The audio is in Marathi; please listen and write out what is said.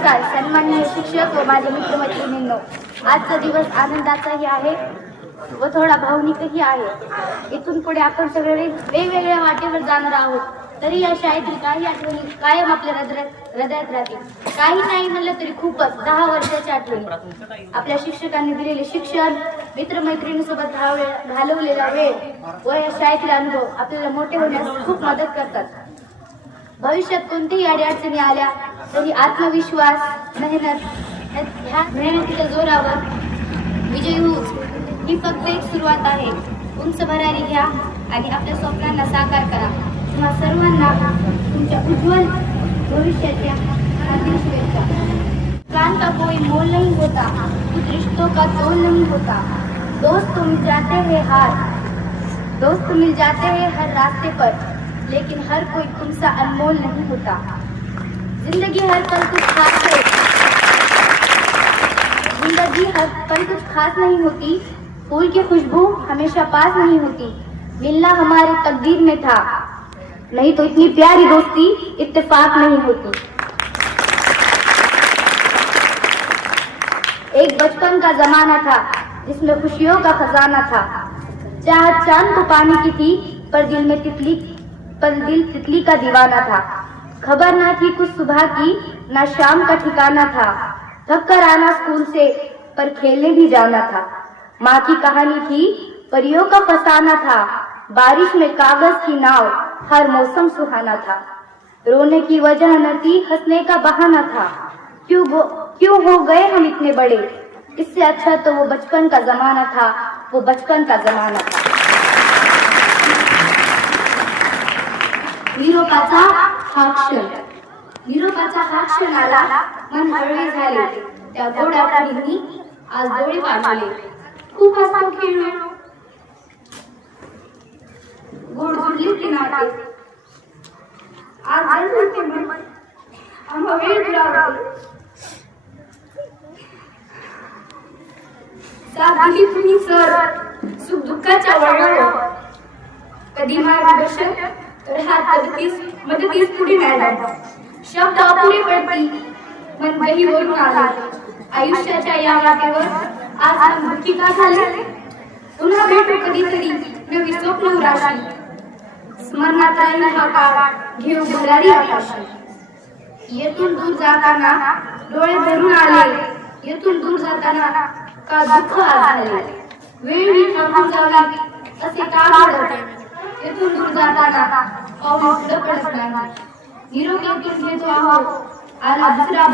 नमस्कार सन्माननीय शिक्षक व माझे मित्रमैत्रिणींनो, आजचा दिवस आनंदाचाही आहे व थोडा भावनिकही आहे. इथून पुढे आपण सगळे वेगवेगळ्या वाटेवर जाणार आहोत. तरी या शाळेतील काही आठवणी कायम आपल्या हृदयात राहतील. काही नाही म्हणलं तरी खूपच 10 वर्षाच्या आठवणी. आपल्या शिक्षकांनी दिलेले शिक्षण, मित्रमैत्रिणींसोबत घालवलेला वेळ व या शाळेतील अनुभव आपल्याला मोठे होण्यास खूप मदत करतात. भविष्यात कोणत्याही अडचणी आल्या तरी आत्मविश्वास, ह्या मेहनतीच्या जोरावर विजयी होऊच. ही फक्त एक सुरुवात आहे. उंच भरारी घ्या आणि आपल्या स्वप्नांना साकार करा. तुम्हा सर्वांना तुमच्या उज्ज्वल भविष्याच्या हार्दिक शुभेच्छा. प्राण का कोई मोल नहीं होता, कुछ रिश्तों का तोल नहीं होता. दोस्त तो मिल जाते हैं हर रास्ते पर, लेकिन हर कोई तुमसा अनमोल नहीं होता. जिंदगी हर पल कुछ खास नहीं होती. फूल की खुशबू हमेशा पास नहीं होती. मिलना हमारी तकदीर में था, नहीं तो इतनी प्यारी दोस्ती इत्तेफाक नहीं होती. एक बचपन का जमाना था जिसमें खुशियों का खजाना था. चाहत चांद को पाने की थी, पर दिल तितली का दीवाना था. खबर ना थी कुछ सुबह की, ना शाम का ठिकाना था. थक कर आना स्कूल से, पर खेलने भी जाना था. माँ की कहानी थी, परियों का फसाना था. बारिश में कागज की नाव, हर मौसम सुहाना था. रोने की वजह न थी, हंसने का बहाना था. क्यों हो गए हम इतने बड़े, इससे अच्छा तो वो बचपन का जमाना था. निरोपाचा हा क्षण आला. मन हळवे झाले. त्या गोड्या आठवणींनी आज डोळे वाढले. खूप हसलो खेळलो, गोड जुळली ती नाते. आज जणते मन आम्हा वेळ दुरावते. साथ दिली तुम्ही सर सुख दुःखाच्या वळणावर. कधी मार्गदर्शन तर हात मदतीस पुढे मॅडम. शब्द अपुरे पडती, मन काही वरून आले. आयुष्याच्या या वाटेवर आज दुःखी का झाले. पुन्हा भेटू कधीतरी नवी स्वप्न उराशी. स्मरणात राहील हा काळ घेऊ भरारी आकाशी. येथून दूर जाताना डोळे भरून आले. येथून दूर जाताना का दुःख आले. वेळ ही थांबून जावी असे का घडते. येथून दूर जाताना पाऊल पुढे पडत नाही. निरोप येथून घेतो आहोत आणि दुसरा